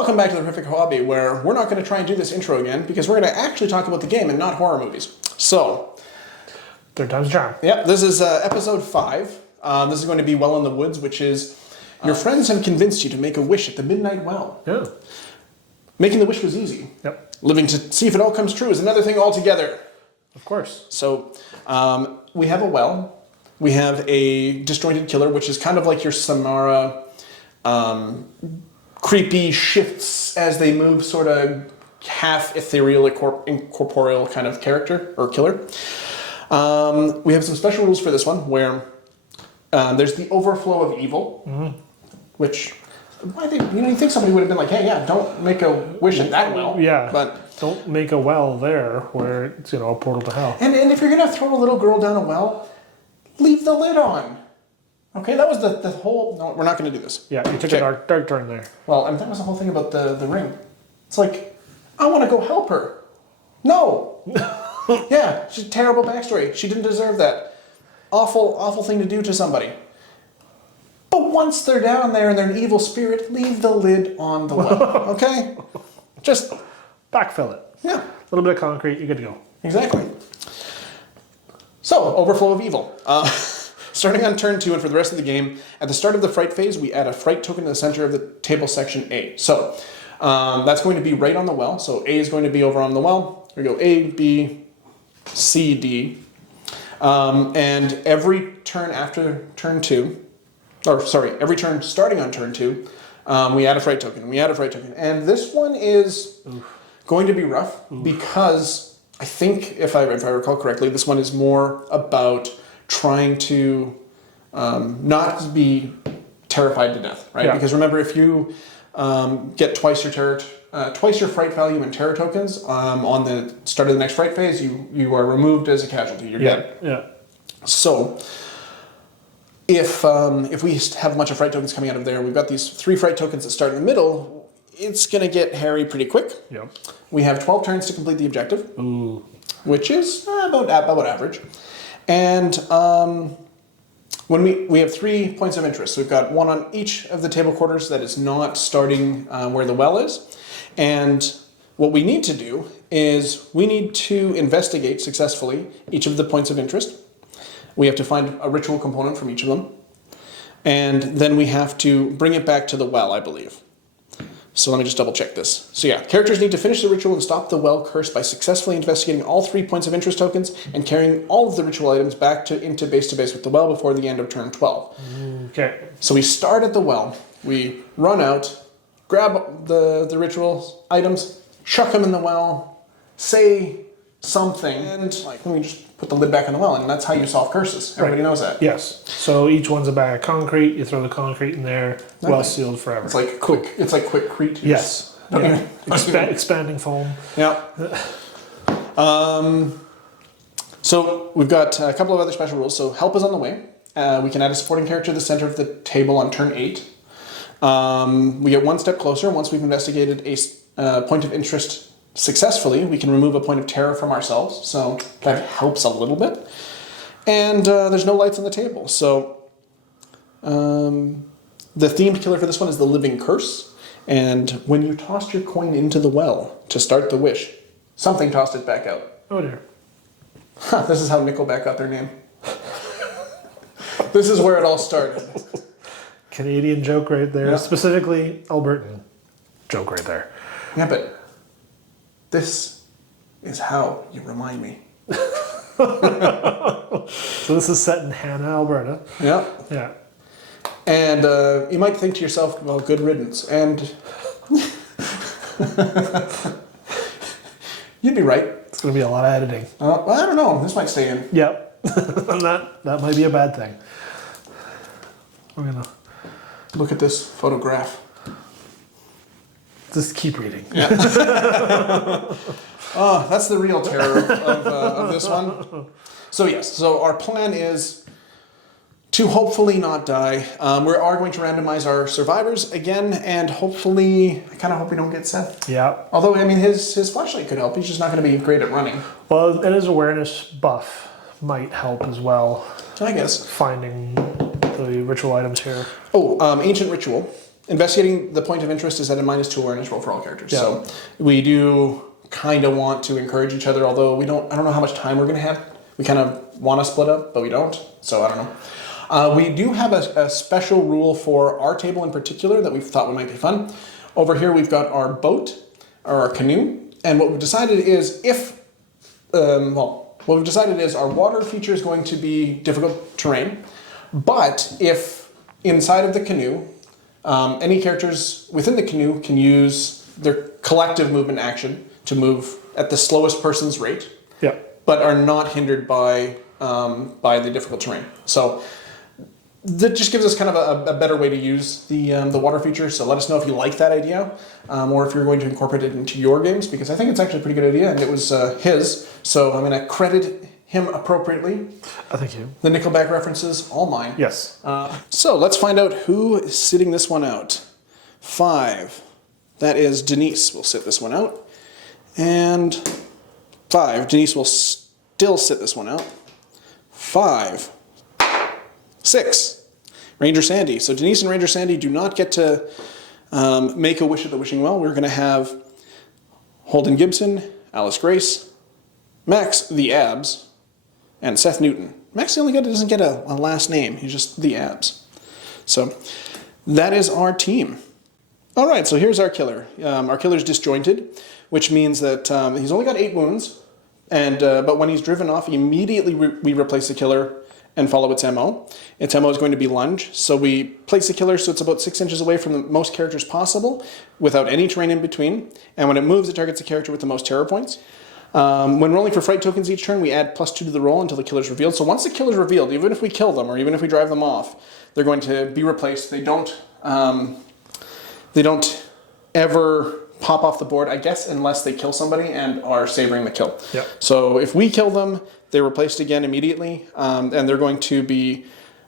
Welcome back to the Horrific Hobby, where we're not going to try and do this intro again because we're going to actually talk about the game and not horror movies. So, third time's a charm. Yep, this is episode 5. This is going to be Well in the Woods, which is your friends have convinced you to make a wish at the Midnight Well. Yeah. Making the wish was easy. Yep. Living to see if it all comes true is another thing altogether. Of course. So, we have a well. We have a disjointed killer, which is kind of like your Samara creepy shifts as they move, sort of half ethereal, incorporeal kind of character or killer. We have some special rules for this one where there's the overflow of evil, which you think somebody would have been like, hey, yeah, don't make a wish at that well. Yeah, but don't make a well there where it's a portal to hell. And if you're gonna throw a little girl down a well, leave the lid on. Okay, that was the whole. No, we're not going to do this. Yeah, you took a dark turn there. Well, and that was the whole thing about the ring. It's like, I want to go help her. No. Yeah, she's a terrible backstory. She didn't deserve that. Awful thing to do to somebody. But once they're down there and they're an evil spirit, leave the lid on the well. Okay? Just backfill it. Yeah. A little bit of concrete, you're good to go. Exactly. So, overflow of evil. Starting on turn 2 and for the rest of the game, at the start of the fright phase, we add a fright token to the center of the table section A. So, that's going to be right on the well. So, A is going to be over on the well. We go A, B, C, D. And every turn after turn 2, every turn starting on turn 2, we add a fright token. And this one is going to be rough because I think, if I recall correctly, this one is more about trying to not be terrified to death, right? Yeah. Because remember, if you get twice your fright value in terror tokens on the start of the next fright phase, you are removed as a casualty. You're dead. Yeah. So if we have a bunch of fright tokens coming out of there, we've got these 3 fright tokens that start in the middle. It's going to get hairy pretty quick. Yep. We have 12 turns to complete the objective, Ooh. which is about average. And when we have 3 points of interest. So we've got one on each of the table quarters that is not starting where the well is. And what we need to do is we need to investigate successfully each of the points of interest. We have to find a ritual component from each of them. And then we have to bring it back to the well, I believe. So let me just double check this. So yeah, characters need to finish the ritual and stop the well curse by successfully investigating all 3 points of interest tokens and carrying all of the ritual items back into base to base with the well before the end of turn 12. Okay. So we start at the well, we run out, grab the ritual items, chuck them in the well, say something, and we just put the lid back on the well, and that's how you solve curses. Everybody knows that. Yes. So each one's a bag of concrete. You throw the concrete in there. Okay. Well sealed forever. It's like quick. It's like quickcrete. Yes. Yeah. Expanding foam. Yeah. So we've got a couple of other special rules. So help is on the way. We can add a supporting character to the center of the table on turn 8. We get one step closer once we've investigated a point of interest successfully. We can remove a point of terror from ourselves, so that helps a little bit. And there's no lights on the table. So the themed killer for this one is the Living Curse. And when you tossed your coin into the well to start the wish, something tossed it back out. Oh dear. This is how Nickelback got their name. This is where it all started. Canadian joke right there. Yeah. Specifically, Albertan joke right there. Yeah, but this is how you remind me. So this is set in Hannah, Alberta. Yeah. Yeah. And you might think to yourself, well, good riddance. And you'd be right. It's going to be a lot of editing. Well, I don't know. This might stay in. Yep. that might be a bad thing. We're going to Look at this photograph. just keep reading. Yeah. Oh, that's the real terror of this one. So yes, so our plan is to hopefully not die. We are going to randomize our survivors again, and hopefully, I kind of hope we don't get Seth. Yeah. Although, I mean, his flashlight could help. He's just not going to be great at running. Well, and his awareness buff might help as well. I guess. Finding the ritual items here. Oh, Ancient Ritual. investigating the point of interest is at a -2 awareness roll for all characters. Yeah. So we do kind of want to encourage each other, although I don't know how much time we're going to have. We kind of want to split up, but we don't. So I don't know. We do have a special rule for our table in particular that we thought might be fun. Over here we've got our boat, or our canoe, and what we've decided is what we've decided is our water feature is going to be difficult terrain, but if inside of the canoe, any characters within the canoe can use their collective movement action to move at the slowest person's rate, Yeah. but are not hindered by the difficult terrain. So that just gives us kind of a better way to use the water feature. So let us know if you like that idea, or if you're going to incorporate it into your games, because I think it's actually a pretty good idea, and it was his. So I'm going to credit him appropriately. Thank you. The Nickelback references, all mine. Yes. So let's find out who is sitting this one out. 5. That is Denise will sit this one out. And 5. Denise will still sit this one out. 5. 6. Ranger Sandy. So Denise and Ranger Sandy do not get to make a wish at the wishing well. We're going to have Holden Gibson, Alice Grace, Max the Abs, and Seth Newton. Max the only guy that doesn't get a last name. He's just the Abs. So that is our team. All right, so here's our killer. Our killer's disjointed, which means that he's only got 8 wounds, and but when he's driven off, immediately we replace the killer and follow its MO. Its MO is going to be lunge, so we place the killer so it's about 6 inches away from the most characters possible, without any terrain in between, and when it moves, it targets the character with the most terror points. When rolling for fright tokens each turn, we add +2 to the roll until the killer's revealed. So once the killer's revealed, even if we kill them or even if we drive them off, they're going to be replaced. They don't ever pop off the board, I guess, unless they kill somebody and are savoring the kill. Yep. So if we kill them, they're replaced again immediately, and they're going to be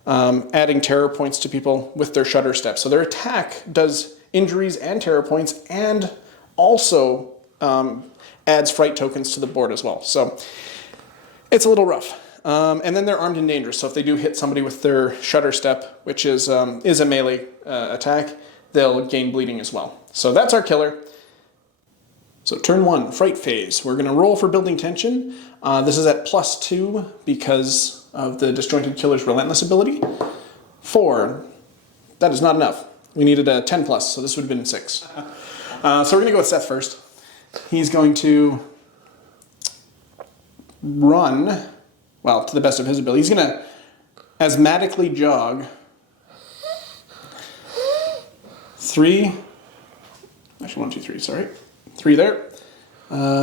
adding terror points to people with their shudder step. So their attack does injuries and terror points, and also adds fright tokens to the board as well. So it's a little rough. And then they're armed and dangerous. So if they do hit somebody with their shudder step, which is a melee attack, they'll gain bleeding as well. So that's our killer. So turn 1, fright phase. We're going to roll for building tension. This is at +2 because of the disjointed killer's relentless ability. 4. That is not enough. We needed a 10+, so this would have been 6. So we're going to go with Seth first. He's going to run, well, to the best of his ability. He's going to asthmatically jog 3, actually 1, 2, 3, sorry. 3 there.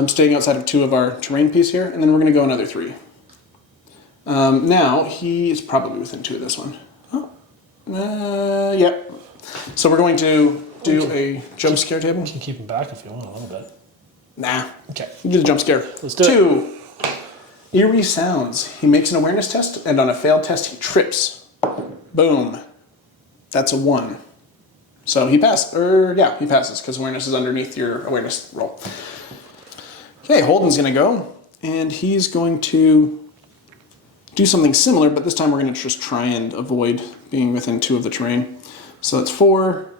Staying outside of 2 of our terrain piece here, and then we're going to go another 3. Now, he is probably within 2 of this one. Oh, yeah. So we're going to do a jump scare table. You can keep him back if you want a little bit. Nah. Okay. Do the jump scare. Let's do 2. Eerie sounds. He makes an awareness test, and on a failed test, he trips. Boom. That's a 1. So he passes. He passes, because awareness is underneath your awareness roll. Okay, Holden's going to go, and he's going to do something similar, but this time we're going to just try and avoid being within 2 of the terrain. So it's 4,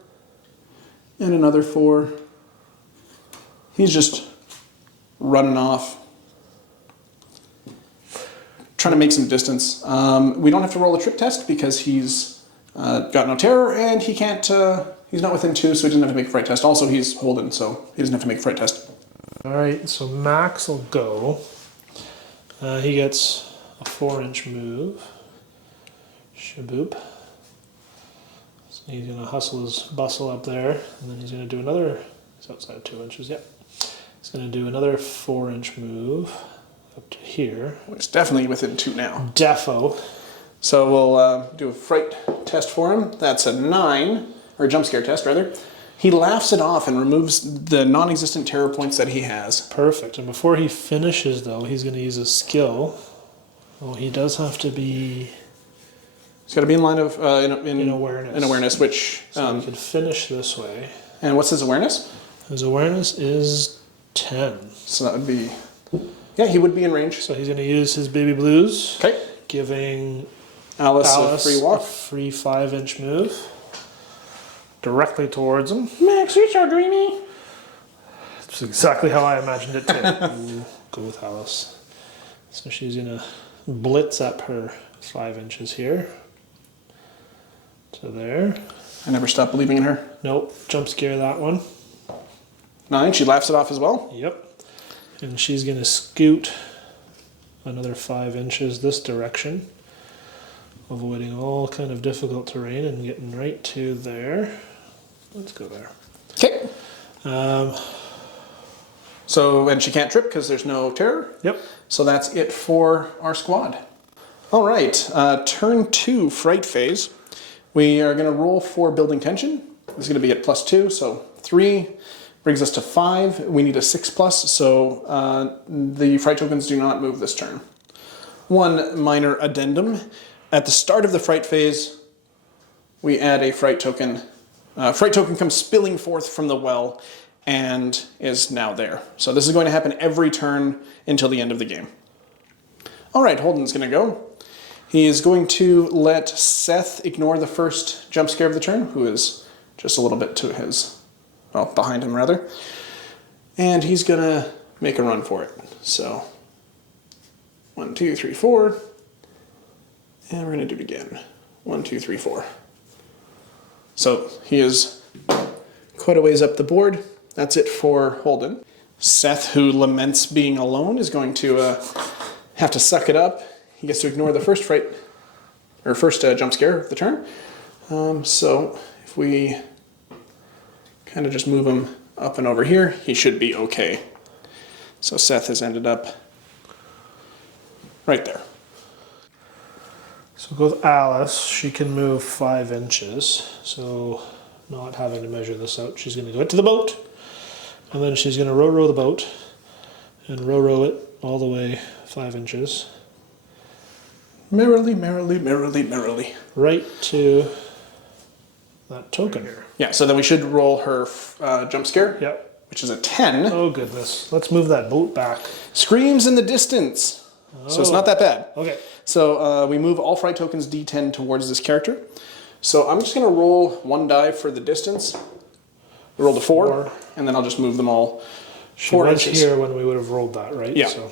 and another 4. He's just running off, trying to make some distance. We don't have to roll a trip test because he's got no terror, and he can't. He's not within 2, so he doesn't have to make a fright test. Also, he's Holden, so he doesn't have to make a fright test. All right, so Max will go. He gets a 4-inch move. Shaboop. So he's going to hustle his bustle up there, and then he's going to do another. He's outside 2 inches, yep. He's going to do another 4-inch move up to here. It's definitely within 2 now. Defo. So we'll do a fright test for him. That's a 9, or a jump scare test, rather. He laughs it off and removes the non-existent terror points that he has. Perfect. And before he finishes, though, he's going to use a skill. Well, he does have to be... He's got to be in line of... in awareness. In awareness, which... So he could finish this way. And what's his awareness? His awareness is 10. So that would be... Yeah, he would be in range. So he's going to use his baby blues. Okay. Giving Alice a Alice free walk. a free 5-inch move. directly towards him. Max, you're so dreamy. It's exactly how I imagined it too. Ooh, go with Alice. So she's gonna blitz up her 5 inches here. To there. I never stopped believing in her. Nope, jump scare that one. 9, she laughs it off as well. Yep. And she's gonna scoot another 5 inches this direction, avoiding all kind of difficult terrain and getting right to there. Let's go there. Okay. Um, And she can't trip because there's no terror. yep. So that's it for our squad. All right, turn 2, fright phase. We are going to roll for building tension. This is going to be at +2, so 3 brings us to 5. We need a 6+, so the fright tokens do not move this turn. One minor addendum. At the start of the fright phase, we add a fright token. Fright token comes spilling forth from the well and is now there. So this is going to happen every turn until the end of the game. All right, Holden's going to go. He is going to let Seth ignore the first jump scare of the turn, who is just a little bit to his, well, behind him rather. And he's going to make a run for it. So 1, 2, 3, 4. And we're going to do it again. 1, 2, 3, 4. So he is quite a ways up the board. That's it for Holden. Seth, who laments being alone, is going to have to suck it up. He gets to ignore the first jump scare of the turn. So if we kind of just move him up and over here, he should be okay. So Seth has ended up right there. So go with Alice. She can move 5 inches. So not having to measure this out, she's going to go to the boat. And then she's going to row the boat and row it all the way 5 inches. Merrily, merrily, merrily, merrily. Right to that token. Yeah, so then we should roll her jump scare, Yep. which is a 10. Oh goodness. Let's move that boat back. Screams in the distance. So it's not that bad. Okay. So we move all fright tokens D10 towards this character. So I'm just going to roll 1 die for the distance. We rolled a 4, and then I'll just move them all She 4 was inches. here when we would have rolled that, right? Yeah. So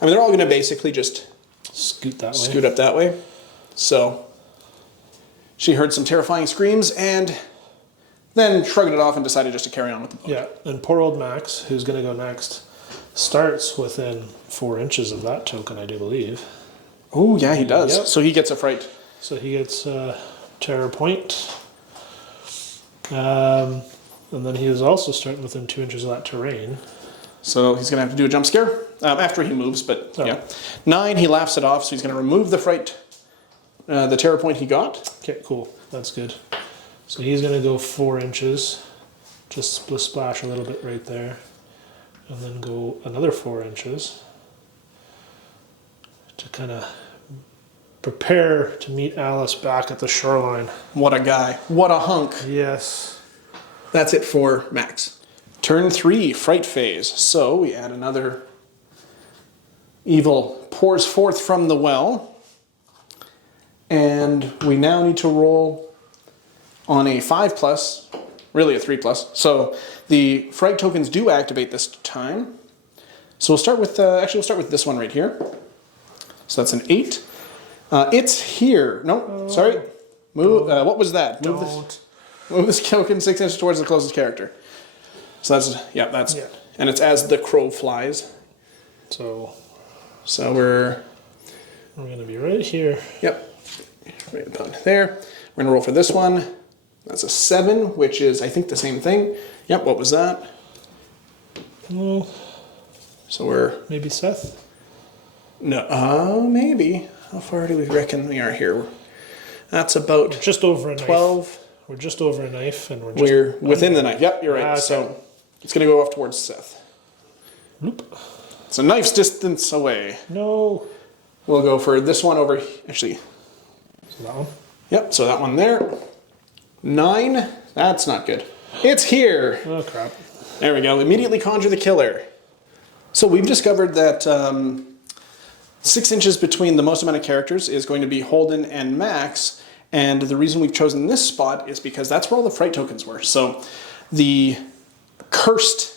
I mean, they're all going to basically just scoot that way. scoot up that way. So she heard some terrifying screams and then shrugged it off and decided just to carry on with the boat. Yeah, and poor old Max, who's going to go next, starts within 4 inches of that token, I do believe. Oh, yeah, he does. Yep. So he gets a fright. So he gets terror point. And then he is also starting within 2 inches of that terrain. So he's going to have to do a jump scare after he moves, but Oh. yeah. 9, he laughs it off, so he's going to remove the fright, the terror point he got. Okay, cool. That's good. So he's going to go 4 inches, just splash a little bit right there, and then go another 4 inches to kind of prepare to meet Alice back at the shoreline. What a guy. What a hunk. Yes. That's it for Max. Turn 3, fright phase. So we add another evil pours forth from the well. And we now need to roll on a 5+, really a 3+. So the fright tokens do activate this time. So we'll start with, we'll start with this one right here. So that's an 8. It's here. No, sorry. Move. What was that? Move this token 6 inches towards the closest character. So that's Yeah. and it's as the crow flies. So We're going to be right here. yep. Right about there. We're gonna roll for this one. That's a 7, which is I think the same thing. Yep. What was that? Well, So we're maybe Seth. no. Maybe. How far do we reckon we are here? That's about Just over a knife. 12. We're just over a knife, and we're just We're within the knife. Yep, you're right. Okay. So it's going to go off towards Seth. Bloop. It's a knife's distance away. No. We'll go for this one over. Actually, So that one. yep. So that one there. 9. That's not good. It's here. Oh crap. There we go. Immediately conjure the killer. So we've discovered that 6 inches between the most amount of characters is going to be Holden and Max, And the reason we've chosen this spot is because that's where all the fright tokens were. So the cursed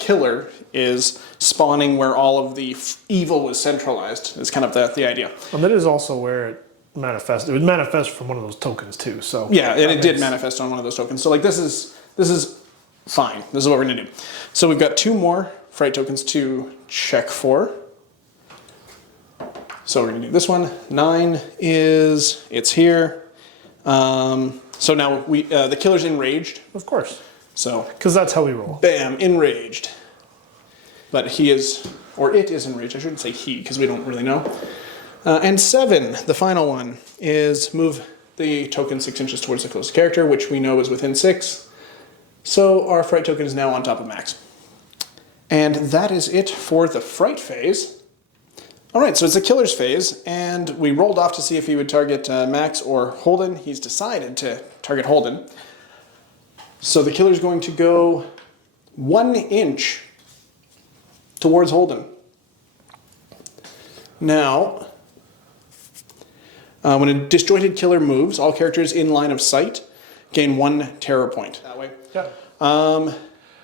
killer is spawning where all of the evil was centralized, is kind of the idea. And that is also where it manifested. It would manifest from one of those tokens too. So yeah, and it did manifest on one of those tokens. So like this is fine. This is what we're gonna do. So we've got 2 more fright tokens to check for. So we're gonna do this one. 9 it's here. So now the killer's enraged. of course, So because that's how we roll. bam, enraged. But he is, or it is enraged. I shouldn't say he because we don't really know. And 7, the final one, is move the token 6 inches towards the closest character, which we know is within 6. So our fright token is now on top of Max. And that is it for the fright phase. All right, so it's the killer's phase, and we rolled off to see if he would target Max or Holden. He's decided to target Holden. So the killer's going to go 1 inch towards Holden. Now, when a disjointed killer moves, all characters in line of sight gain 1 terror point. That way. Yeah.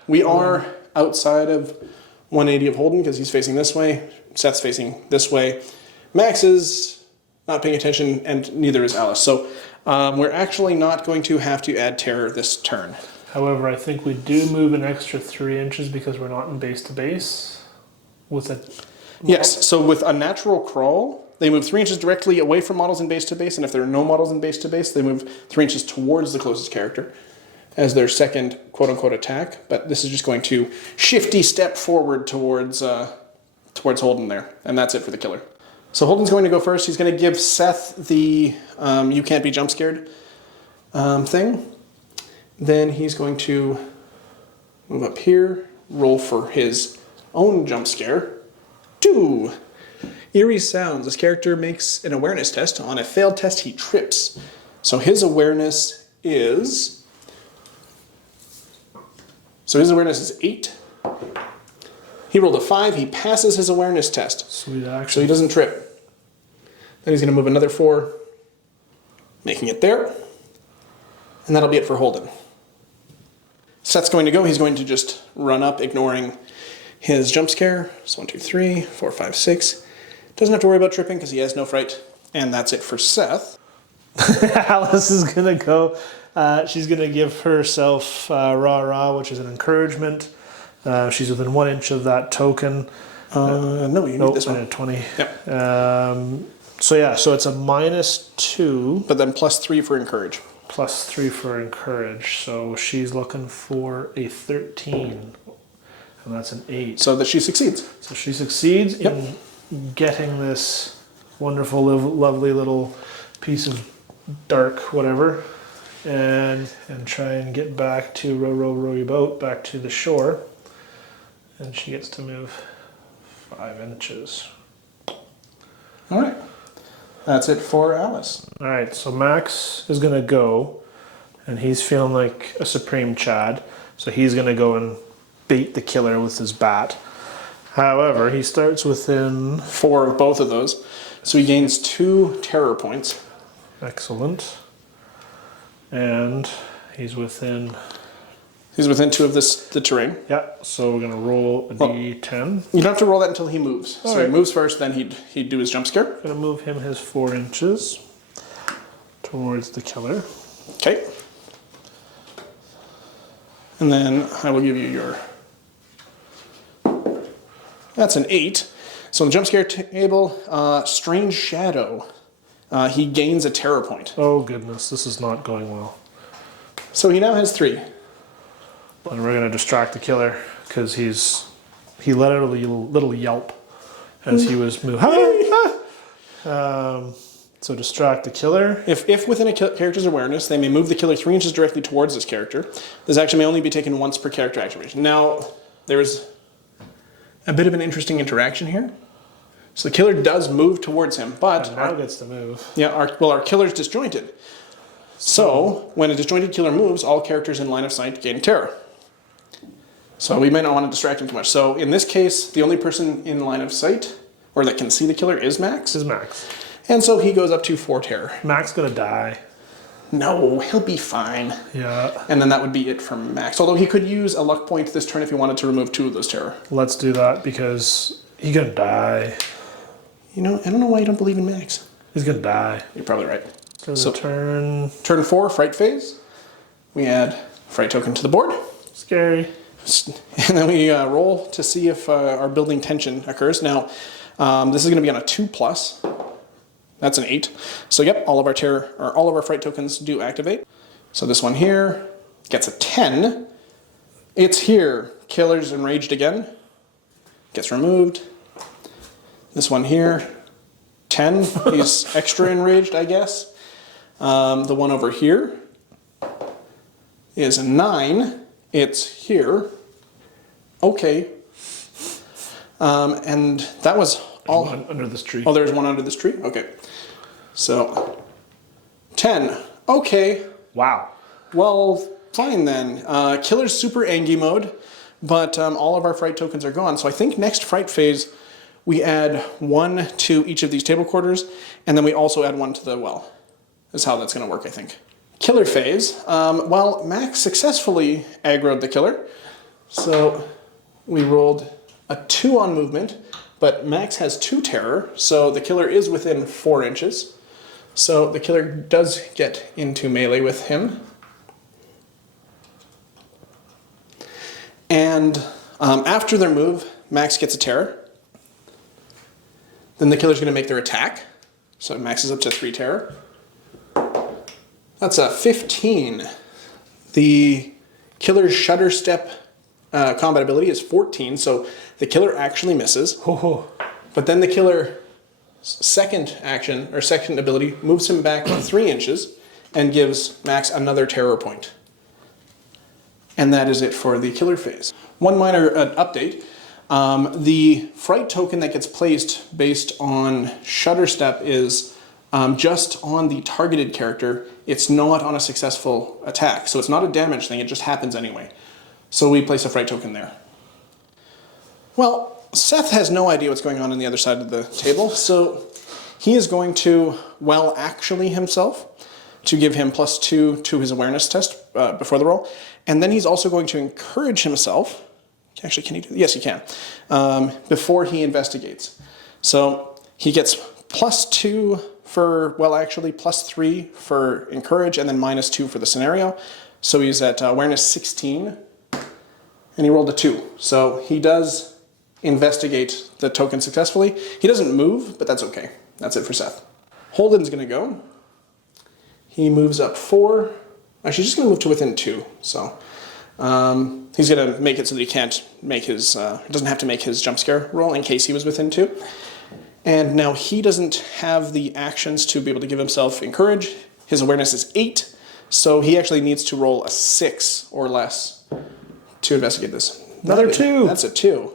We are outside of 180 of Holden because he's facing this way. Seth's facing this way. Max is not paying attention, and neither is Alice. So we're actually not going to have to add terror this turn. However, I think we do move an extra 3 inches because we're not in base to base with a. Yes, so with a natural crawl, they move 3 inches directly away from models in base to base, and if there are no models in base to base, they move 3 inches towards the closest character as their second quote-unquote attack. But this is just going to shifty step forward towards Holden there, and that's it for the killer. So Holden's going to go first. He's going to give Seth the you can't be jump scared thing. Then he's going to move up here, roll for his own jump scare. 2. Eerie sounds. This character makes an awareness test. On a failed test, he trips. So his awareness is 8. He rolled a 5. He passes his awareness test. Sweet action. So he doesn't trip. Then he's going to move another 4, making it there. And that'll be it for Holden. Seth's going to go. He's going to just run up, ignoring his jump scare. So 1, 2, 3, 4, 5, 6. Doesn't have to worry about tripping because he has no fright. And that's it for Seth. Alice is going to go. She's going to give herself rah-rah, which is an encouragement. She's within 1 inch of that token. No, you need this one. 20. Yep. So it's a -2. But then +3 for encourage. +3 for encourage. So she's looking for a 13. And that's an 8. So that she succeeds. So she succeeds in getting this wonderful, lovely little piece of dark whatever, and try and get back to row your boat back to the shore. And she gets to move 5 inches. All right. That's it for Alice. All right, so Max is going to go, and he's feeling like a supreme Chad. So he's going to go and bait the killer with his bat. However, he starts within 4 of both of those. So he gains 2 terror points. Excellent. And he's within... He's within 2 of the terrain. Yeah, so we're going to roll a d10. You don't have to roll that until he moves. So right. he moves first, then he'd do his jump scare. Going to move him his 4 inches towards the killer. Okay. And then I will give you your... That's an 8. So on the jump scare table, Strange Shadow. He gains a terror point. Oh goodness, this is not going well. So he now has 3. And we're going to distract the killer because he let out a little yelp as he was moving. So distract the killer. If within a character's awareness, they may move the killer 3 inches directly towards this character. This action may only be taken once per character activation. Now, there is a bit of an interesting interaction here. So the killer does move towards him, but... And now gets to move. Yeah, our killer's disjointed. So, when a disjointed killer moves, all characters in line of sight gain terror. So we may not want to distract him too much. So in this case, the only person in line of sight, or that can see the killer, is Max. This is Max. And so he goes up to 4 terror. Max gonna die. No, he'll be fine. Yeah. And then that would be it for Max. Although he could use a luck point this turn if he wanted to remove 2 of those terror. Let's do that because he's gonna die. You know, I don't know why you don't believe in Max. He's gonna die. You're probably right. So turn. Turn 4, Fright Phase. We add Fright token to the board. Scary. And then we roll to see if our building tension occurs. Now, this is going to be on a 2+. That's an 8. So yep, all of our terror or all of our fright tokens do activate. So this one here gets a 10. It's here. Killer's enraged again. Gets removed. This one here, 10. He's extra enraged, I guess. The one over here is a 9. It's here. Okay. And that was all. One under this tree. Oh, there's one under this tree? Okay. So, 10. Okay. Wow. Well, fine then. Killer's super angry mode, but all of our fright tokens are gone. So I think next fright phase, we add 1 to each of these table quarters, and then we also add 1 to the well. Is how that's going to work, I think. Killer phase. Well, Max successfully aggroed the killer. So we rolled a 2 on movement, but Max has 2 terror, so the killer is within 4 inches. So the killer does get into melee with him. And after their move, Max gets a terror. Then the killer's going to make their attack. So Max is up to 3 terror. That's a 15. The killer's Shudder Step combat ability is 14, so the killer actually misses. Oh. But then the killer's second action, or second ability, moves him back 3 inches and gives Max another terror point. And that is it for the killer phase. One minor update. The fright token that gets placed based on Shudder Step is just on the targeted character. It's not on a successful attack. So it's not a damage thing, it just happens anyway. So we place a fright token there. Well, Seth has no idea what's going on the other side of the table, so he is going to well actually himself to give him +2 to his awareness test before the roll. And then he's also going to encourage himself. Actually, can he do that? Yes, he can. Before he investigates. So he gets +2 for well actually, +3 for encourage, and then -2 for the scenario. So he's at awareness 16, and he rolled a 2. So he does investigate the token successfully. He doesn't move, but that's okay. That's it for Seth. Holden's going to go. He moves up 4. Actually, he's just going to move to within 2. So he's going to make it so that he can't make his, doesn't have to make his jump scare roll in case he was within 2. And now he doesn't have the actions to be able to give himself encourage. His awareness is 8, so he actually needs to roll a 6 or less to investigate this. Another 2. That's a 2.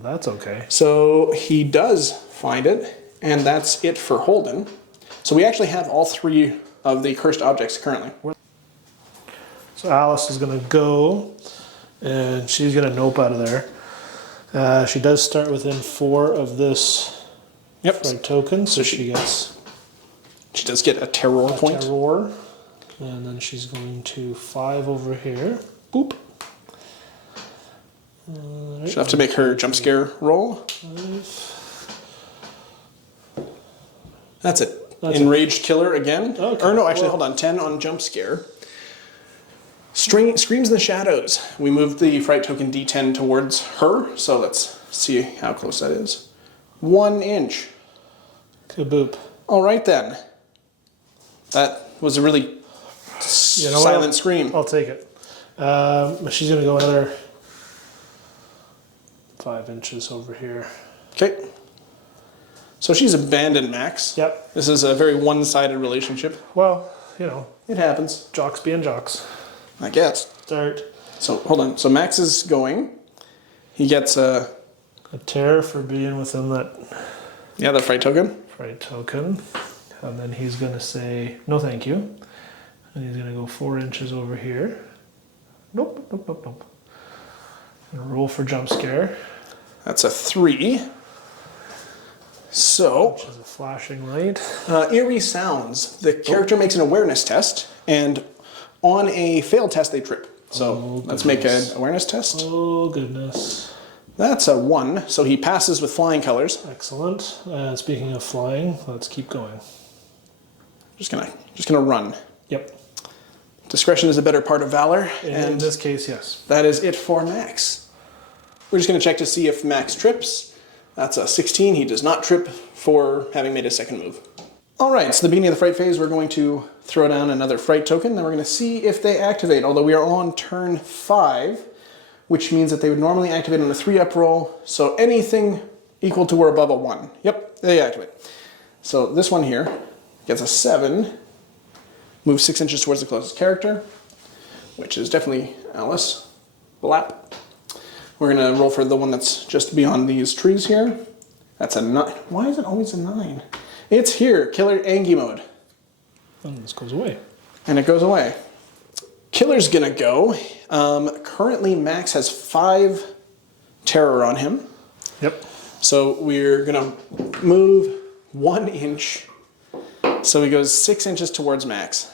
That's okay. So he does find it, and that's it for Holden. So we actually have all 3 of the cursed objects currently. So Alice is going to go, and she's going to nope out of there. She does start within 4 of this fright token, so she gets She does get a terror point. terror. And then she's going to 5 over here. Boop. She'll have to make her jump scare roll. That's it. Enraged killer again. Okay. Or no, actually, hold on. 10 on jump scare. Screams in the shadows. We moved the fright token D10 towards her, so let's see how close that is. 1 inch. Kaboop. All right then. That was a really silent scream. I'll take it. She's going to go another 5 inches over here. Okay. So she's abandoned Max. Yep. This is a very one-sided relationship. Well, you know, It happens, jocks being jocks. I guess. Start. So hold on. So Max is going. He gets A terror for being within that the fright token. fright token. And then he's going to say, no thank you. And he's going to go 4 inches over here. Nope. And roll for jump scare. That's a 3. So, Which is a flashing light. eerie sounds. The character makes an awareness test, and on a failed test, they trip. So let's make an awareness test. Oh, goodness. That's a 1, so he passes with flying colors. Excellent. Speaking of flying, let's keep going. Just gonna run. Yep. Discretion is a better part of valor, In and this case, yes. that is it for Max. We're just gonna check to see if Max trips. That's a 16. He does not trip for having made a second move. All right, so the beginning of the fright phase, we're going to throw down another fright token, then we're going to see if they activate, although we are on turn 5, which means that they would normally activate on a 3-up roll, so anything equal to or above a 1. Yep, they activate. So this one here gets a 7, moves 6 inches towards the closest character, which is definitely Alice. Blap. We're going to roll for the one that's just beyond these trees here. That's a 9. Why is it always a 9? It's here, Killer Angie mode. And this goes away. And it goes away. Killer's gonna go. Currently, Max has 5 terror on him. Yep. So we're gonna move 1 inch. So he goes 6 inches towards Max.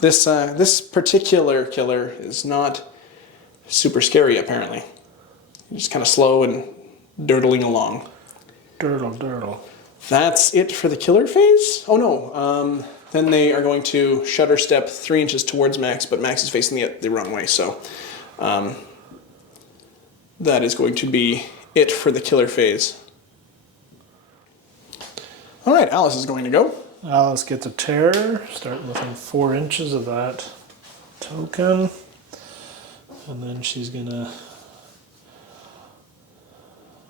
This particular killer is not super scary, apparently. He's just kind of slow and dirtling along. Dirtle. That's it for the killer phase? Oh no, then they are going to shutter step 3 inches towards Max, but Max is facing the wrong way, so that is going to be it for the killer phase. All right, Alice is going to go. Alice gets a terror, starting within 4 inches of that token. And then she's gonna,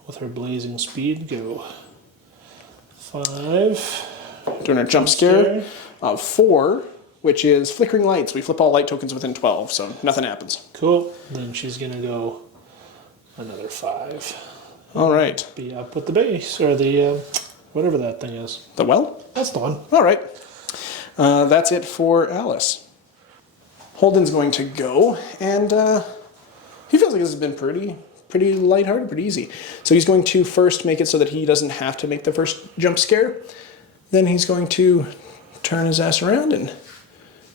with her blazing speed, go 5. Doing a jump scare of 4, which is flickering lights. We flip all light tokens within 12, so nothing happens. Cool. Then she's gonna go another 5. All right. Be up with the base, or the, whatever that thing is. The well? That's the one. All right. That's it for Alice. Holden's going to go, and he feels like this has been pretty lighthearted, pretty easy. So he's going to first make it so that he doesn't have to make the first jump scare. Then he's going to turn his ass around and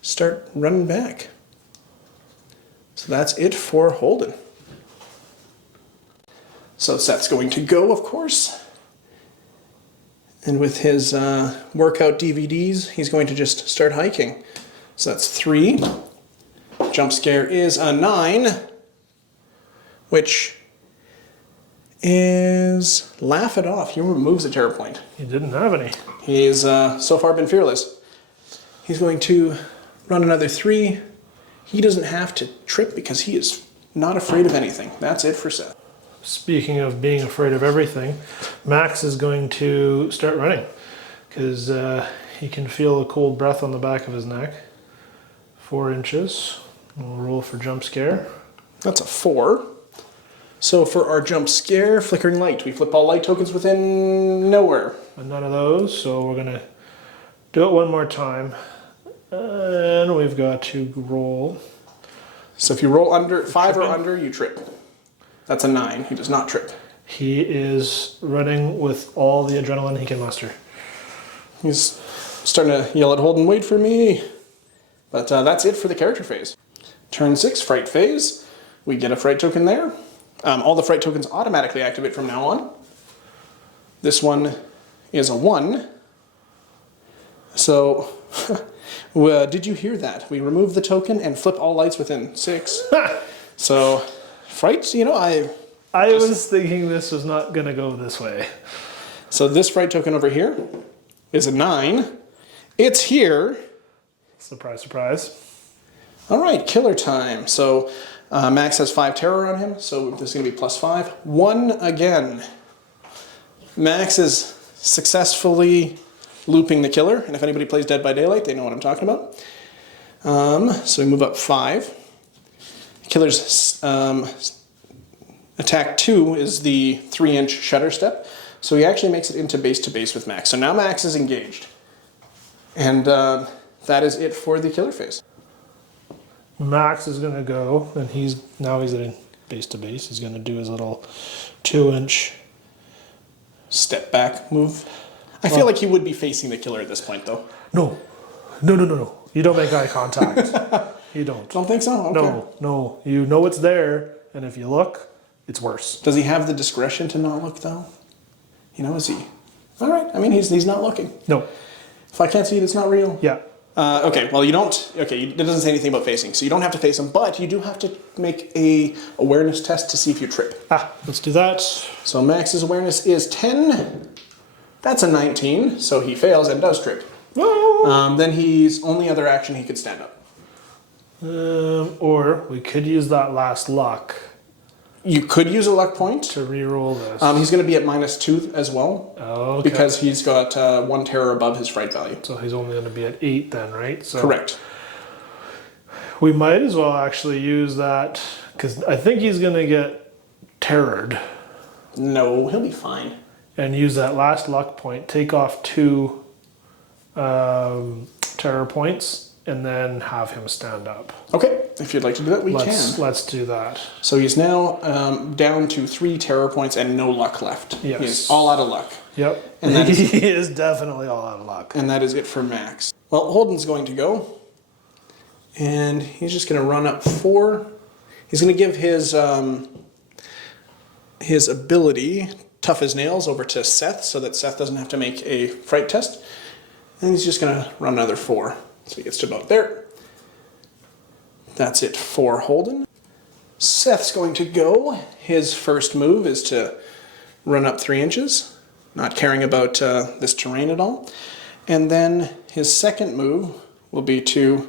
start running back. So that's it for Holden. So Seth's going to go, of course. And with his workout DVDs, he's going to just start hiking. So that's 3. Jump scare is a 9, which is laugh it off. He removes a terror point. He didn't have any. He's so far been fearless. He's going to run another 3. He doesn't have to trip because he is not afraid of anything. That's it for Seth. Speaking of being afraid of everything, Max is going to start running because he can feel a cold breath on the back of his neck. 4 inches. We'll roll for jump scare. That's a 4. So for our jump scare, flickering light. We flip all light tokens within nowhere. And none of those, so we're gonna do it one more time. And we've got to roll. So if you roll under 5 or under, you trip. That's a 9. He does not trip. He is running with all the adrenaline he can muster. He's starting to yell at Holden, wait for me. But that's it for the character phase. Turn 6, fright phase. We get a fright token there. All the fright tokens automatically activate from now on. This one is a 1. So, did you hear that? We remove the token and flip all lights within 6. So, frights, I was thinking this was not going to go this way. So this fright token over here is a 9. It's here. Surprise, surprise. All right, killer time. So Max has 5 terror on him, so this is going to be +5. 1 again. Max is successfully looping the killer, and if anybody plays Dead by Daylight, they know what I'm talking about. So we move up 5. Killer's attack 2 is the 3-inch shutter step, so he actually makes it into base to base with Max. So now Max is engaged, and that is it for the killer phase. Max is going to go, and he's in base to base. He's going to do his little 2-inch step back move. I feel like he would be facing the killer at this point, though. No. No. You don't make eye contact. You don't. Don't think so? Okay. No. You know it's there, and if you look, it's worse. Does he have the discretion to not look, though? You know, is he? All right. I mean, he's not looking. No. If I can't see it, it's not real. Yeah. Okay, well, you don't. Okay, it doesn't say anything about facing, so you don't have to face him, but you do have to make a awareness test to see if you trip. Let's do that. So Max's awareness is 10. That's a 19, so he fails and does trip. Then he's only other action he could stand up. Or we could use that last luck You could use a luck point. to re-roll this. He's going to be at -2 as well, Okay. because he's got 1 terror above his fright value. So he's only going to be at 8 then, right? So Correct. we might as well actually use that because I think he's going to get terrored No, he'll be fine. and use that last luck point, take off 2 terror points, and then have him stand up. Okay, if you'd like to do that, we can. Let's do that. So he's now down to 3 terror points and no luck left. Yes. He's all out of luck. Yep. And that is- he is definitely all out of luck. And that is it for Max. Well, Holden's going to go. And he's just going to run up 4. He's going to give his ability, Tough as Nails, over to Seth so that Seth doesn't have to make a fright test. And he's just going to run another 4. So he gets to about there. That's it for Holden. Seth's going to go. His first move is to run up 3 inches, not caring about this terrain at all. And then his second move will be to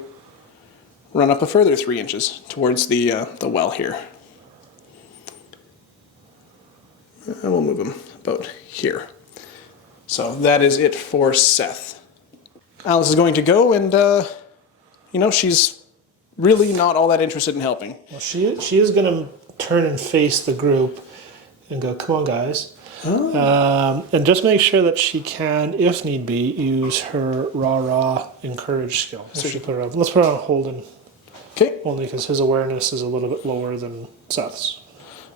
run up a further 3 inches towards the well here. And we'll move him about here. So that is it for Seth. Alice is going to go, and she's really not all that interested in helping. Well, she is going to turn and face the group and go, "Come on, guys." And just make sure that she can, if need be, use her rah encourage skill. So she put her on. Let's put her on Holden. Okay. Only because his awareness is a little bit lower than Seth's.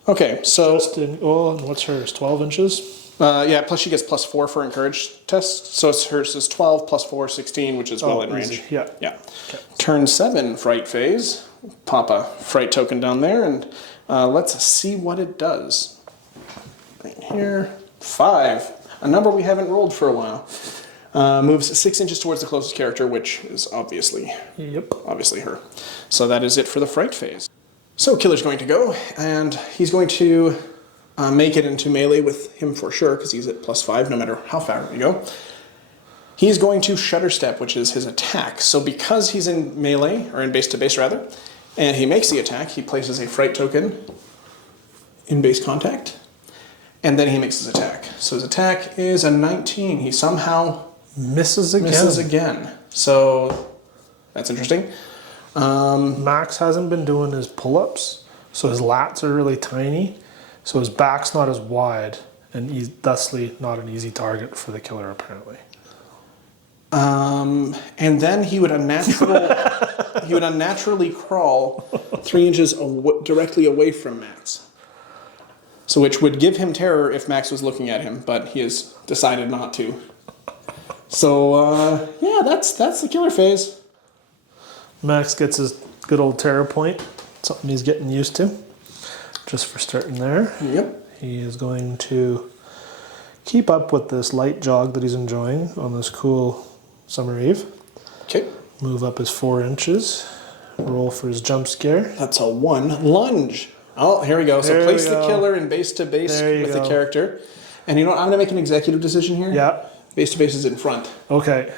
Okay, so And what's hers? 12 inches. plus she gets +4 for encourage test. So hers is 12 plus 4, 16, which is well in range. Easy. Yeah. Yeah. Okay. Turn 7 fright phase. Pop a fright token down there, and let's see what it does. Right here, 5, a number we haven't rolled for a while. Moves 6 inches towards the closest character, which is obviously her. So that is it for the fright phase. So Killer's going to go, and he's going to make it into melee with him for sure, because he's at +5 no matter how far you go. He's going to Shudder Step, which is his attack. So because he's in melee, or in base to base rather, and he makes the attack, he places a fright token in base contact, and then he makes his attack. So his attack is a 19. He somehow Misses again. So that's interesting. Max hasn't been doing his pull-ups, so his lats are really tiny, so his back's not as wide, and he's thusly not an easy target for the killer apparently. And then he would unnaturally crawl 3 inches directly away from Max. So which would give him terror if Max was looking at him, but he has decided not to. So that's the killer phase. Max gets his good old terror point, something he's getting used to, just for starting there. Yep. He is going to keep up with this light jog that he's enjoying on this cool summer eve. Okay. Move up his 4 inches. Roll for his jump scare. That's a 1. Lunge. Oh, here we go. So There place we the go. killer in base to base There you with the go. character. And you know what? I'm going to make an executive decision here. Yeah. Base to base is in front. Okay.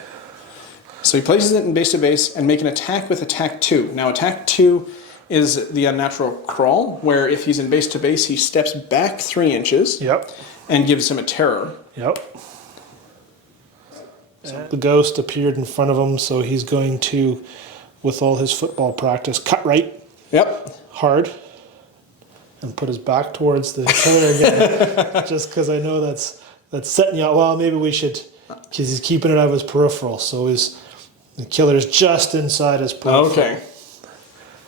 So he places it in base to base and make an attack with attack 2. Now attack 2 is the unnatural crawl, where if he's in base to base, he steps back 3 inches Yep. and gives him a terror. Yep. So the ghost appeared in front of him, so he's going to, with all his football practice, cut right Yep. hard and put his back towards the killer again. Just because I know that's setting you out. Well, maybe we should, because he's keeping it out of his peripheral, so the killer's just inside his peripheral. Okay.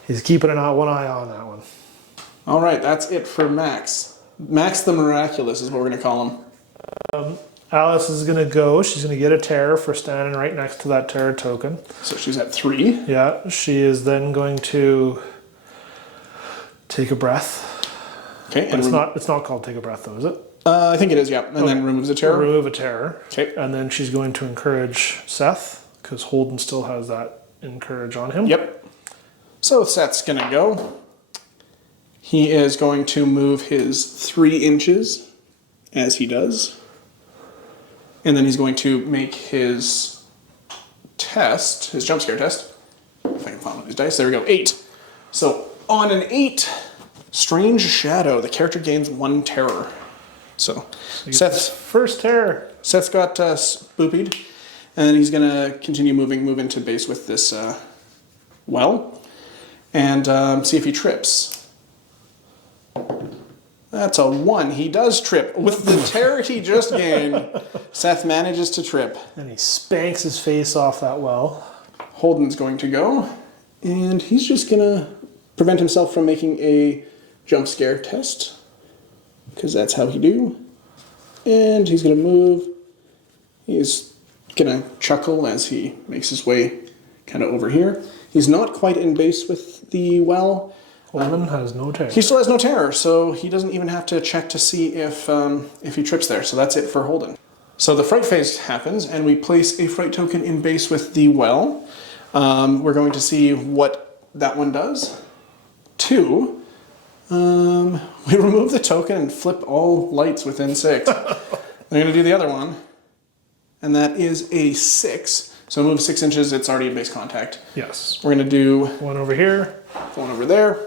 He's keeping one eye on that one. All right, that's it for Max. Max the Miraculous is what we're going to call him. Alice is going to go. She's going to get a terror for standing right next to that terror token. So she's at 3. Yeah, she is then going to take a breath. Okay, But it's not called take a breath though, is it? I think it is, yeah. And then removes a terror. Remove a terror. Okay. And then she's going to encourage Seth, because Holden still has that encourage on him. Yep. So Seth's gonna go. He is going to move his 3 inches, as he does. And then he's going to make his test, his jump scare test. If I can find one of these dice. There we go, 8. So on an 8, Strange Shadow, the character gains 1 terror. So Seth's First terror. got spoopied, and then he's gonna continue move into base with this well, and see if he trips. That's a 1. He does trip. With the terror he just gained, Seth manages to trip. And he spanks his face off that well. Holden's going to go, and he's just gonna prevent himself from making a jump scare test, because that's how he do. And he's gonna move. He's gonna chuckle as he makes his way kind of over here. He's not quite in base with the well. Holden has no terror. He still has no terror, so he doesn't even have to check to see if he trips there. So that's it for Holden. So the fright phase happens, and we place a fright token in base with the well. We're going to see what that one does. 2, we remove the token and flip all lights within 6. I'm going to do the other one, and that is a 6. So move 6 inches, it's already in base contact. Yes. We're going to do One over here. one over there.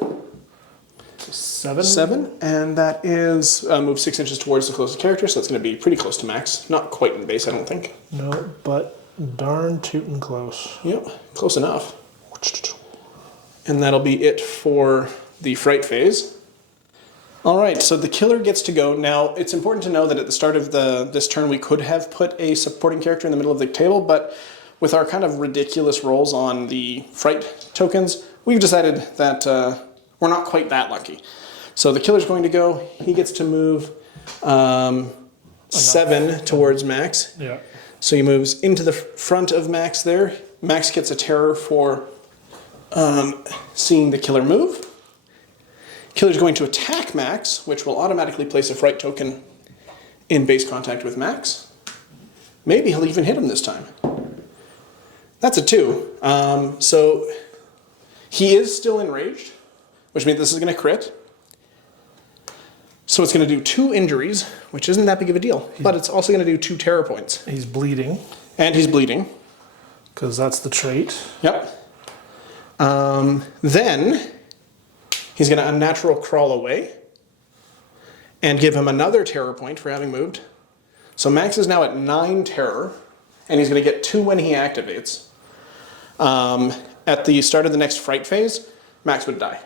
7. 7, and that is move 6 inches towards the closest character, so it's going to be pretty close to max. Not quite in base, I don't think. No, but darn tootin' close. Yep, close enough. And that'll be it for the fright phase. All right, so the killer gets to go. Now, it's important to know that at the start of this turn, we could have put a supporting character in the middle of the table, but with our kind of ridiculous rolls on the fright tokens, we've decided that we're not quite that lucky. So the killer's going to go. He gets to move 7 towards max. Yeah. So he moves into the front of Max there. Max gets a terror for seeing the killer move. Killer's going to attack Max, which will automatically place a fright token in base contact with Max. Maybe he'll even hit him this time. That's a 2. So he is still enraged, which means this is going to crit. So it's going to do 2 injuries, which isn't that big of a deal. But it's also going to do 2 terror points. He's bleeding. And he's bleeding. Because that's the trait. Yep. Then he's going to unnatural crawl away and give him another terror point for having moved. So Max is now at 9 terror, and he's going to get 2 when he activates. At the start of the next fright phase, Max would die.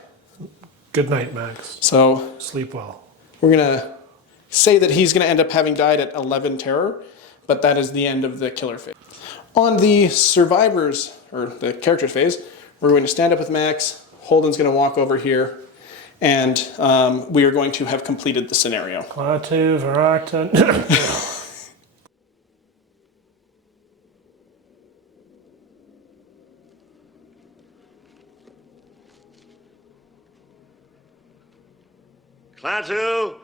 Good night, Max. So Sleep well. we're going to say that he's going to end up having died at 11 terror, but that is the end of the killer phase. On the survivors, or the characters phase, we're going to stand up with Max, Holden's going to walk over here, and we are going to have completed the scenario. Klaatu, Varata. Klaatu,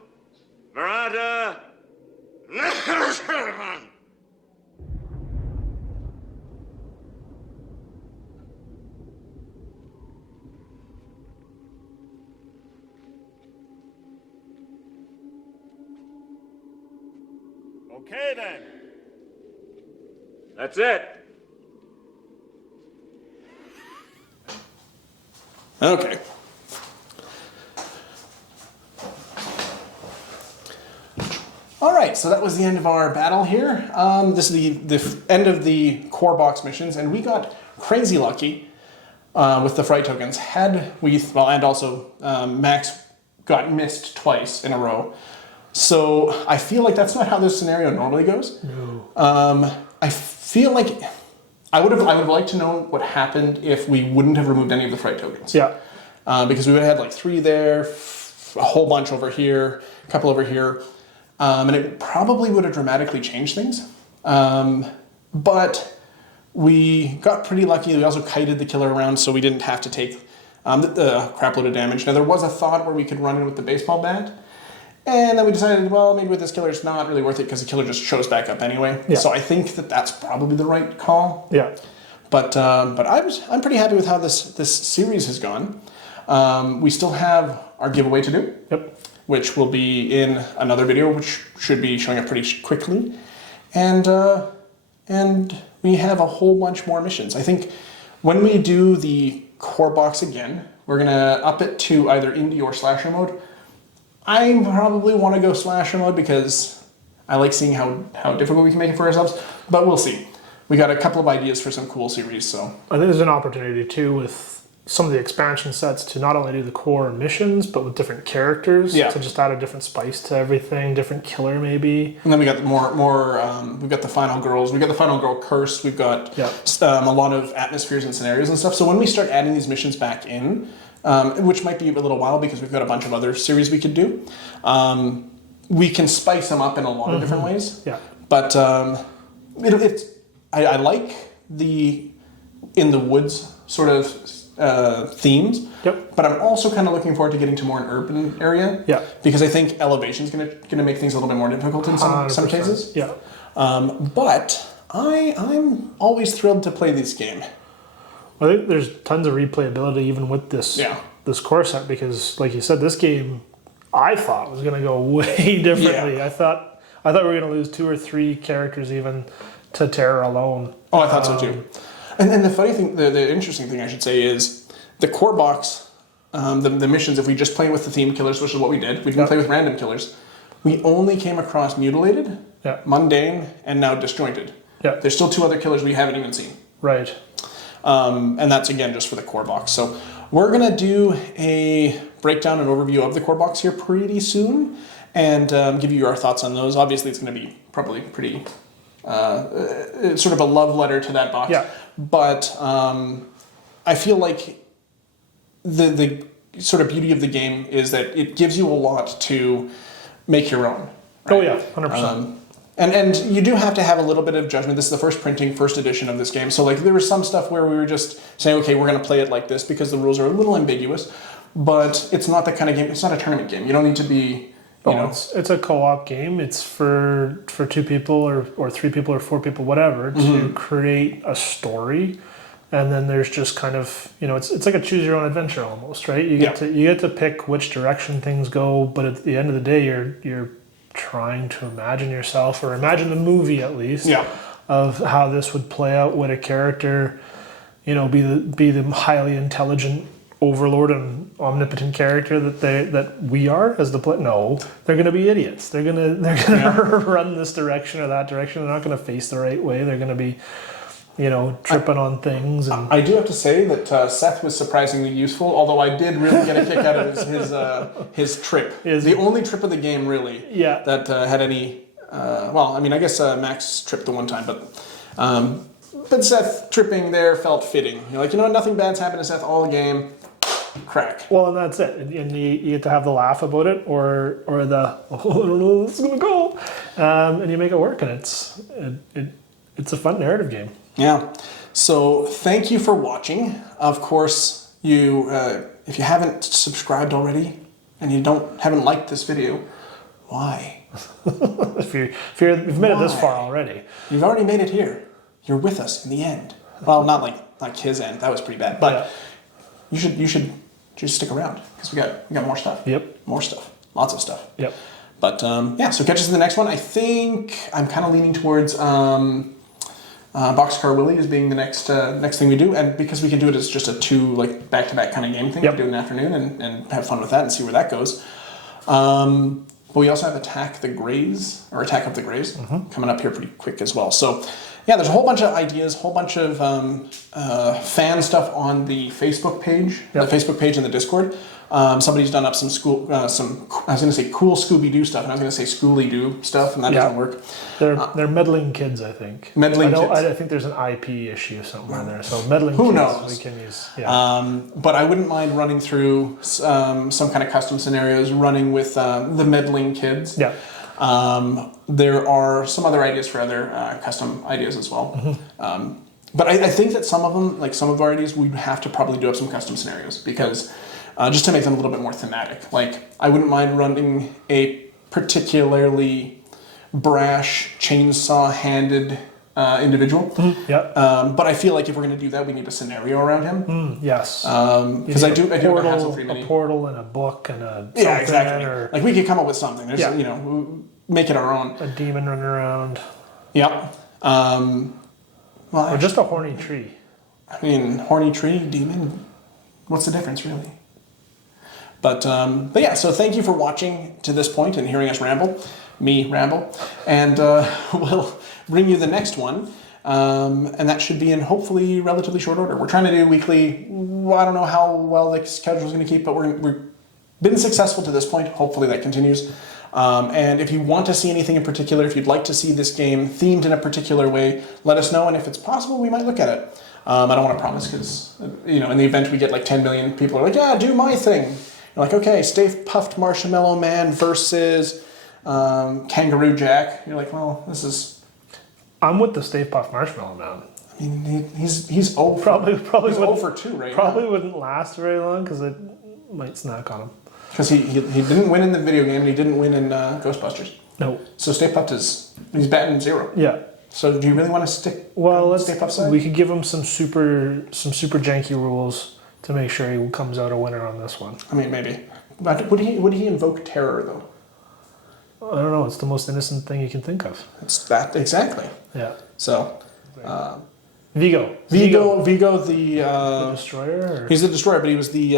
Veranda. Okay then. That's it. Okay. All right, so that was the end of our battle here. This is the end of the core box missions, and we got crazy lucky with the fright tokens. Had we, well, and also Max got missed twice in a row. So I feel like that's not how this scenario normally goes. No. I feel like I would have liked to know what happened if we wouldn't have removed any of the fright tokens. Yeah. Because we would have had like 3 there, a whole bunch over here, a couple over here. and it probably would have dramatically changed things. But we got pretty lucky. We also kited the killer around, so we didn't have to take the crap load of damage. Now, there was a thought where we could run in with the baseball bat, and then we decided, well, maybe with this killer it's not really worth it because the killer just shows back up anyway. Yeah. So I think that that's probably the right call. Yeah. But I'm pretty happy with how this series has gone. We still have our giveaway to do. Yep. Which will be in another video, which should be showing up pretty quickly, and we have a whole bunch more missions. I think when we do the core box again, we're gonna up it to either indie or slasher mode. I probably want to go slasher mode because I like seeing how difficult we can make it for ourselves, but we'll see. We got a couple of ideas for some cool series, so I think there's an opportunity too with some of the expansion sets to not only do the core missions, but with different characters. Yeah. To just add a different spice to everything, different killer maybe. And then we got we've got the final girls, we got the final girl curse, we've got Yeah. a lot of atmospheres and scenarios and stuff. So when we start adding these missions back in, which might be a little while because we've got a bunch of other series we could do, we can spice them up in a lot of different ways. Yeah. But I like the in the woods sort of themes. Yep. But I'm also kind of looking forward to getting to more an urban area. Yeah. Because I think elevation is gonna make things a little bit more difficult in some 100%. cases. Yeah. But I'm always thrilled to play this game. I think there's tons of replayability even with this this core set because, like you said, this game I thought was going to go way differently. Yeah. I thought we were going to lose 2 or 3 characters even to Terror alone. Oh, I thought so too. And the funny thing, the interesting thing I should say is the core box, the missions. If we just play with the theme killers, which is what we did, we can play with random killers. We only came across mutilated, mundane, and now disjointed. Yeah. There's still 2 other killers we haven't even seen. Right. And that's again just for the core box. So we're gonna do a breakdown and overview of the core box here pretty soon, and give you our thoughts on those. Obviously, it's gonna be probably pretty it's sort of a love letter to that box. Yeah. But I feel like the sort of beauty of the game is that it gives you a lot to make your own. Right? Oh yeah, 100%. And you do have to have a little bit of judgment. This is the first edition of this game. So like there was some stuff where we were just saying, okay, we're going to play it like this because the rules are a little ambiguous, but it's not the kind of game, it's not a tournament game. You don't need to be, you know. It's a co-op game. It's for 2 people or 3 people or 4 people, whatever, to create a story. And then there's just kind of, it's like a choose your own adventure almost, right? You get to pick which direction things go, but at the end of the day, you're trying to imagine yourself or imagine the movie at least of how this would play out. Would a character, be the highly intelligent overlord and omnipotent character that we are as the player? No, they're going to be idiots. They're going to run this direction or that direction. They're not going to face the right way. They're going to be tripping on things. And I do have to say that Seth was surprisingly useful, although I did really get a kick out of his trip. The only trip of the game, really, that had any... I guess Max tripped the one time, but Seth tripping there felt fitting. You're like, nothing bad's happened to Seth all the game. Crack. Well, and that's it. And you get to have the laugh about it or the, I don't know where this is going to go. And you make it work, and it's a fun narrative game. Yeah. So thank you for watching. Of course, if you haven't subscribed already and you haven't liked this video, why? if you've made it this far already, you've already made it here. You're with us in the end. Well, not like his end. That was pretty bad. But you should just stick around because we got more stuff. Yep. More stuff. Lots of stuff. Yep. But so catch us in the next one. I think I'm kind of leaning towards. Boxcar Willie is being the next thing we do, and because we can do it as just a 2 back-to-back kind of game thing, we do in the afternoon and have fun with that and see where that goes. But we also have Attack of the Greys coming up here pretty quick as well. So there's a whole bunch of ideas, whole bunch of fan stuff on the Facebook page, the Facebook page and the Discord. Somebody's done up some cool Scooby-Doo stuff, and I was going to say Schooly-Doo stuff, and that doesn't work. They're meddling kids, I think. I think there's an IP issue somewhere there. So meddling Who kids knows? we can use. But I wouldn't mind running through some kind of custom scenarios, running with the meddling kids. Yeah. There are some other ideas for other custom ideas as well. But I think that some of them, like some of our ideas, we have to probably do up some custom scenarios because just to make them a little bit more thematic. Like I wouldn't mind running a particularly brash, chainsaw-handed individual. Yep. But I feel like if we're going to do that, we need a scenario around him. Yes. Because I do have a Hassle Free a Mini. portal and a book and a Yeah, something, exactly. or Like we could come up with something. There's, Yeah. you know, make it our own. a demon running around, Yep. Well, or just a horny tree. I mean, horny tree, demon. What's the difference, really? But yeah. So thank you for watching to this point and hearing us ramble, me ramble, and we'll bring you the next one, and that should be in hopefully relatively short order. We're trying to do weekly. I don't know how well the schedule is going to keep, but we've been successful to this point. Hopefully that continues. And if you want to see anything in particular, if you'd like to see this game themed in a particular way, let us know. And if it's possible, we might look at it. I don't want to promise because, you know, in the event we get like 10 million people are like, yeah, do my thing. You're like, okay, Stay Puffed Marshmallow Man versus Kangaroo Jack. You're like, well, this is... I'm with the Stay Puft Marshmallow Man. I mean, he's over. Probably He's wouldn't, over 2 right probably now. wouldn't last very long because it might snack on him. Because he didn't win in the video game and he didn't win in Ghostbusters. No. So Stay Puft he's batting 0. Yeah. So do you really want to stick? Well, let's. Stay Puft side? We could give him some super janky rules to make sure he comes out a winner on this one. I mean, maybe. But would he invoke terror though? I don't know. It's the most innocent thing you can think of. It's that exactly. Yeah. So Vigo. Vigo The the destroyer. Or? he's the destroyer, but he was the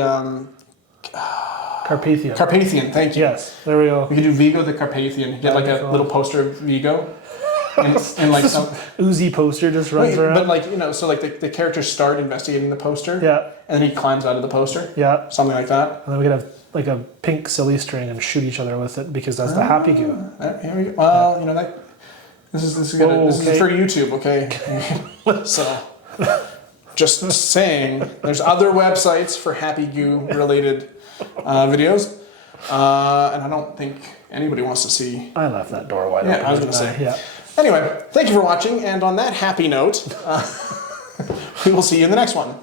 Carpathia. Carpathian. Thank you. Yes. There we go. We could do Vigo the Carpathian. Get like a Wonderful. little poster of Vigo, and like some. Uzi poster just runs around. But like, you know, so like the characters start investigating the poster. Yeah. And then he climbs out of the poster. Yeah. Something like that. And then we could have like a pink silly string and shoot each other with it because that's the happy goo. Here we go. Well, you know that. This is this is for YouTube, okay? So, just saying, there's other websites for Happy Goo related videos, and I don't think anybody wants to see. I left that door wide Yeah, open. I was going to didn't say. Yeah. Anyway, thank you for watching, and on that happy note, we will see you in the next one.